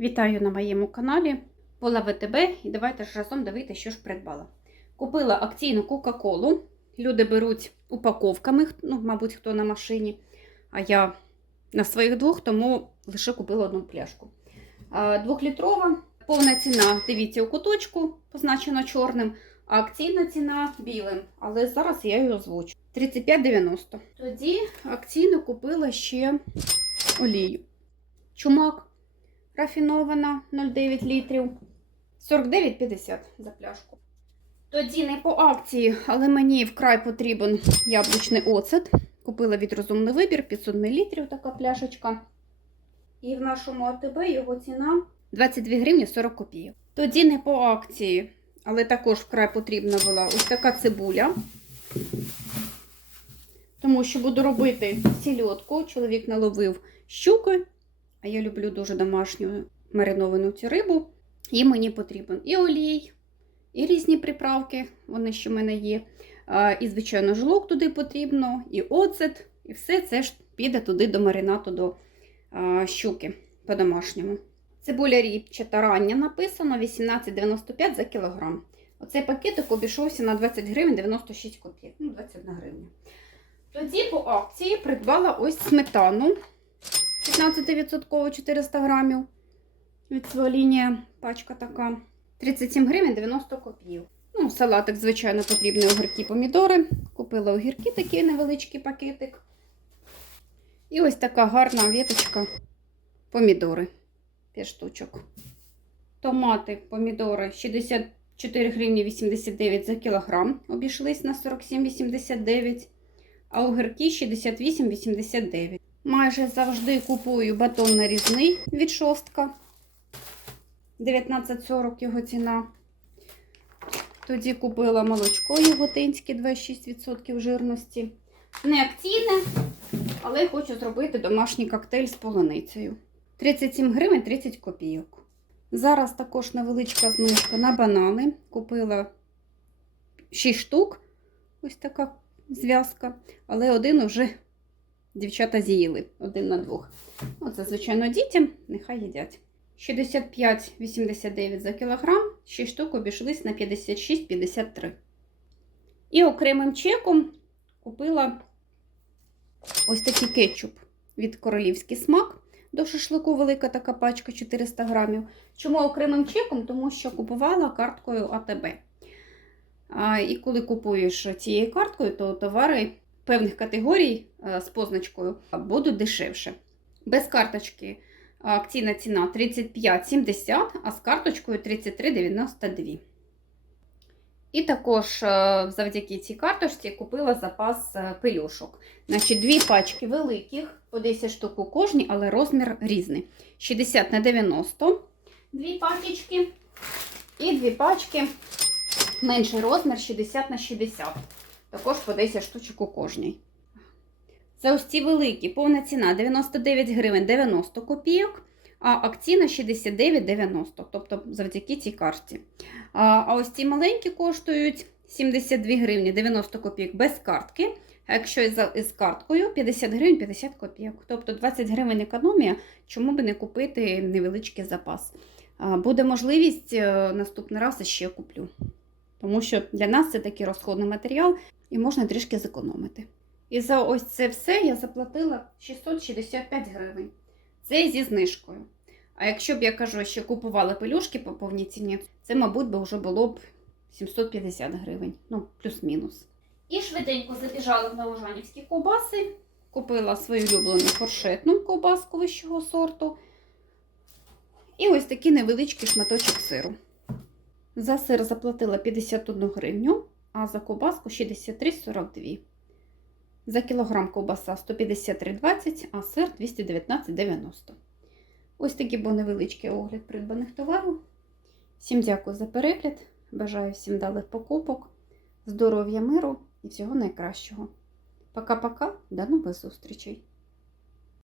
Вітаю на моєму каналі. Була ВТБ і давайте ж разом дивитися, що ж придбала. Купила акційну Кока-Колу. Люди беруть упаковками, ну, мабуть, хто на машині. А я на своїх двох, тому лише купила одну пляшку. Двохлітрова, повна ціна, дивіться, у куточку позначено чорним, а акційна ціна білим. Але зараз я її озвучу. 35,90. Тоді акційно купила ще олію. Чумак рафінована 0,9 літрів. 49,50 за пляшку. Тоді не по акції, але мені вкрай потрібен яблучний оцет. Купила від розумний вибір 500 мл така пляшечка. І в нашому АТБ його ціна 22 гривні 40 копійок. Тоді не по акції, але також вкрай потрібна була ось така цибуля. Тому що буду робити сільотку. Чоловік наловив щуки. А я люблю дуже домашню мариновану цю рибу. І мені потрібен і олій, і різні приправки, вони ще в мене є. І, звичайно, жлок туди потрібно, і оцет, і все це ж піде туди до маринату, до щуки по-домашньому. Цибуля ріпчата рання написано 18,95 за кілограм. Оцей пакетик обійшовся на 20 гривень 96 копійок. Ну, 21 гривня. Тоді по акції придбала ось сметану 15% 400 грамів. Від лінія пачка така. 37 гривень 90 копійок. Ну, салатик, звичайно, потрібні огірки помідори. Купила огірки такий невеличкий пакетик. І ось така гарна віточка помідори. 5 штучок. Томати, помідори 64 гривні 89 за кілограм. Обійшлись на 47,89. А огірки 68,89. Майже завжди купую батон нарізний від шостка. 19,40 його ціна. Тоді купила молочко яготинське 26% жирності. Не акційне, але хочу зробити домашній коктейль з полуницею. 37 гривень 30 копійок. Зараз також невеличка знижка на банани. Купила 6 штук. Ось така зв'язка. Але один уже дівчата з'їли один на двох. Оце, звичайно, дітям, нехай їдять. 65,89 за кілограм, 6 штук обійшлись на 56,53. І окремим чеком купила ось такий кетчуп від королівський смак. До шашлику велика така пачка 400 грамів. Чому окремим чеком? Тому що купувала карткою АТБ. І коли купуєш цією карткою, то товари певних категорій з позначкою будуть дешевше. Без карточки акційна ціна 35,70, а з карточкою 33,92. І також завдяки цій карточці купила запас пелюшок. Значить, Дві пачки великих, по 10 штук у кожній, але розмір різний. 60 на 90 дві пачечки. І дві пачки менший розмір 60 на 60. Також по 10 штучок у кожній. Це ось ці великі, повна ціна 99 гривень 90 копійок, а акційна 69,90, тобто завдяки цій карті. А, ось ці маленькі коштують 72 гривні 90 копійок без картки. А якщо із карткою 50 гривень 50 копійок. Тобто 20 гривень економія, чому би не купити невеличкий запас. Буде можливість е, наступний раз ще куплю. Тому що для нас це такий розходний матеріал і можна трішки зекономити. І за ось це все я заплатила 665 гривень. Це зі знижкою. А якщо б я кажу, що купувала пелюшки по повній ціні, це, мабуть, би вже було б 750 гривень, ну, плюс-мінус. І швиденько забіжала в Новожанівські ковбаси, купила свою улюблену форшетну ковбаску вищого сорту. І ось такий невеличкий шматочок сиру. За сир заплатила 51 гривню, а за ковбаску 63,42. За кілограм ковбаса 153,20, а сир 219,90. Ось такий був невеличкий огляд придбаних товарів. Всім дякую за перегляд. Бажаю всім далих покупок, здоров'я, миру і всього найкращого. Пока-пока, до нових зустрічей!